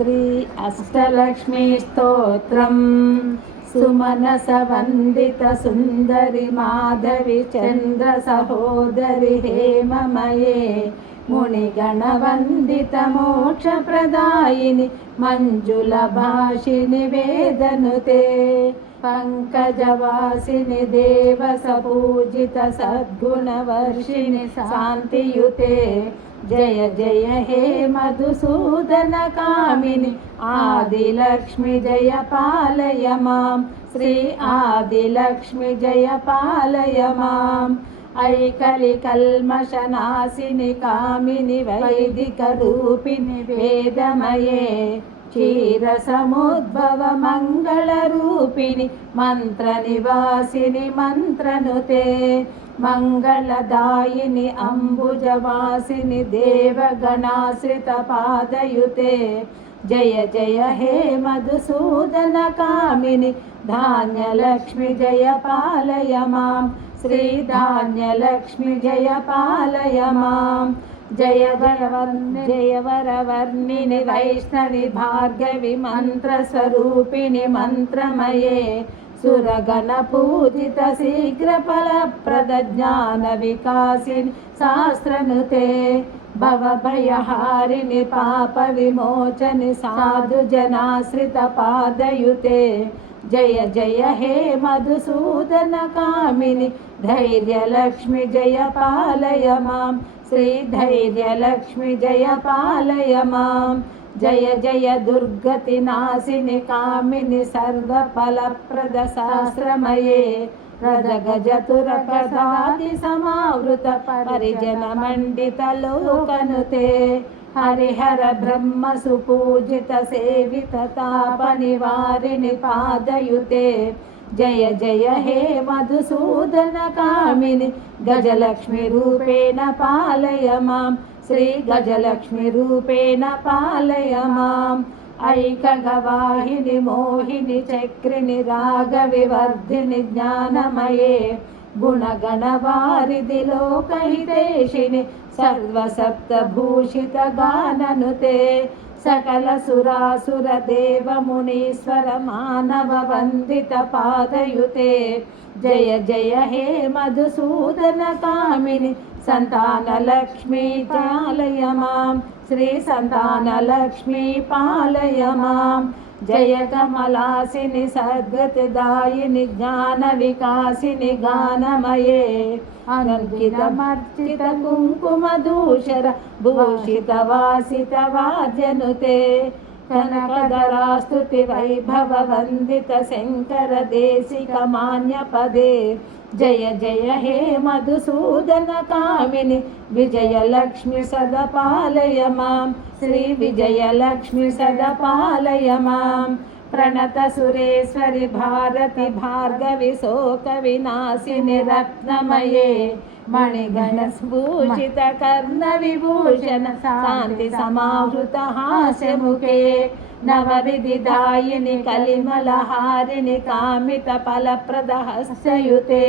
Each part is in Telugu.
శ్రీ అష్టలక్ష్మీ స్తోత్రం సుమనస వందిత సుందరి మాధవి చంద్ర సహోదరి హేమమయే మునిగణ వందిత మోక్ష ప్రదాయిని మంజుల భాషిని వేదనుతే పంకజవాసిని దేవస పూజిత సద్గుణవర్షిణి శాంతియుతే జయ జయ హే మధుసూదన కామిని ఆదిలక్ష్మి జయ పాలయ మాం శ్రీ ఆదిలక్ష్మి జయ పాలయ మాం ఐకలి కల్మషనాశిని కామిని వైదిక రూపిణి వేదమయే క్షీర సముద్భవ మంగళ రూపిణి మంత్ర నివాసిని మంత్రనుతే మంగళదాయిని అంబుజవాసిని దేవగణాశ్రిత పాదయుతే జయ జయ హే మధుసూదన కామిని ధాన్యలక్ష్మి జయ పాలయ మాం శ్రీ ధాన్యలక్ష్మి జయ పాలయ మాం జయ వరవర్ణిని వైష్ణవి భార్గవి మంత్రస్వరూపిణి మంత్రమయే సురగణ పూజిత శీఘ్ర ఫలప్రద జ్ఞాన వికాసిని శాస్త్రనుతే భవభయహారిణి పాప విమోచని సాధు జనాశ్రిత పాదయుతే జయ జయ హే మధుసూదన కామిని ధైర్యలక్ష్మి జయ పాలయ మాం శ్రీ ధైర్యలక్ష్మి జయ పాలయ మాం జయ జయ దుర్గతి నాశిని కామిని సర్వఫలప్రద శాస్త్రమయే రజగజతురకదాది సమావృత పరిజన మండిత లోకనుతే హరిహర బ్రహ్మ సుపూజిత సేవిత తాప నివారిణి పాదయుతే జయ జయ హే మధుసూదన కామిని గజలక్ష్మి రూపేణ పాలయ మాం శ్రీ గజలక్ష్మి రూపేణ పాలయ మాం ఐకగవాహిని మోహిని చక్రిని రాగ వివర్ధిని జ్ఞానమయే గుణగణవారిధి లోకహితేషిని సర్వసప్తభూషిత గాననుతే సకల సురాసుర దేవ మునీశ్వర మానవ వందిత పాదయుతే జయ జయ హే మధుసూదన కామిని సంతానలక్ష్మీ పాలయ మాం శ్రీ సంతానలక్ష్మీ పాలయ మాం జయ కమలాసిని సద్గతిదాయిని జ్ఞాన వికాసిని గానమయే అంకితమర్చిత కుంకుమ దూషర భూషిత వాసిత వాద్యనుతే కనకధరాస్తుతి వైభవ వందిత శంకర దేశిక మాన్య పదే జయ జయ హే మధుసూదన కామిని విజయలక్ష్మి సదా పాలయ మాం శ్రీ విజయలక్ష్మి సదా పాలయ మాం ప్రణత సురేశ్వరి భారతి భార్గవి శోక వినాశిని రత్నమయే మణిగణ భూషిత కర్ణ విభూషణ శాంతి సమావృత హాస్యముఖే నవవిధి దాయిని కలిమలహారిణి కామిత ఫలప్రద హస్తయుతే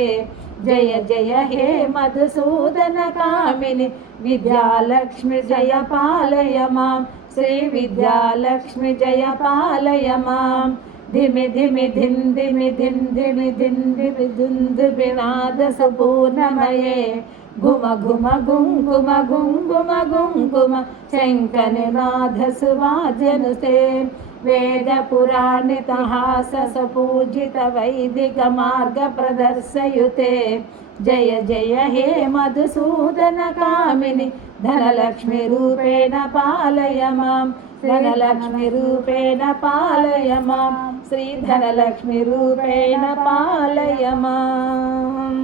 జయ జయ హే మధుసూదన కామిని విద్యాలక్ష్మి జయ పాలయ మాం శ్రీ విద్యాలక్ష్మి జయ పాలయ మాం ధిమి ధిమి ధిం ధిమి ధిం ధిమి ధిం ధిమి దుందుభి నాద సుపూర్ణమయే ఘుమ ఘుమ గుంకుమ గుంకుమ గుంకుమ శంకని నాద సువాద్యనుతే వేద పురాణిత హాస పూజిత వైదిక మార్గ ప్రదర్శయుతే జయ జయ హే మధుసూదన కామిని ధనలక్ష్మి రూపేణ పాలయ మాం ధనలక్ష్మి రూపేణ పాలయ మాం శ్రీ ధనలక్ష్మి రూపేణ పాలయ మాం.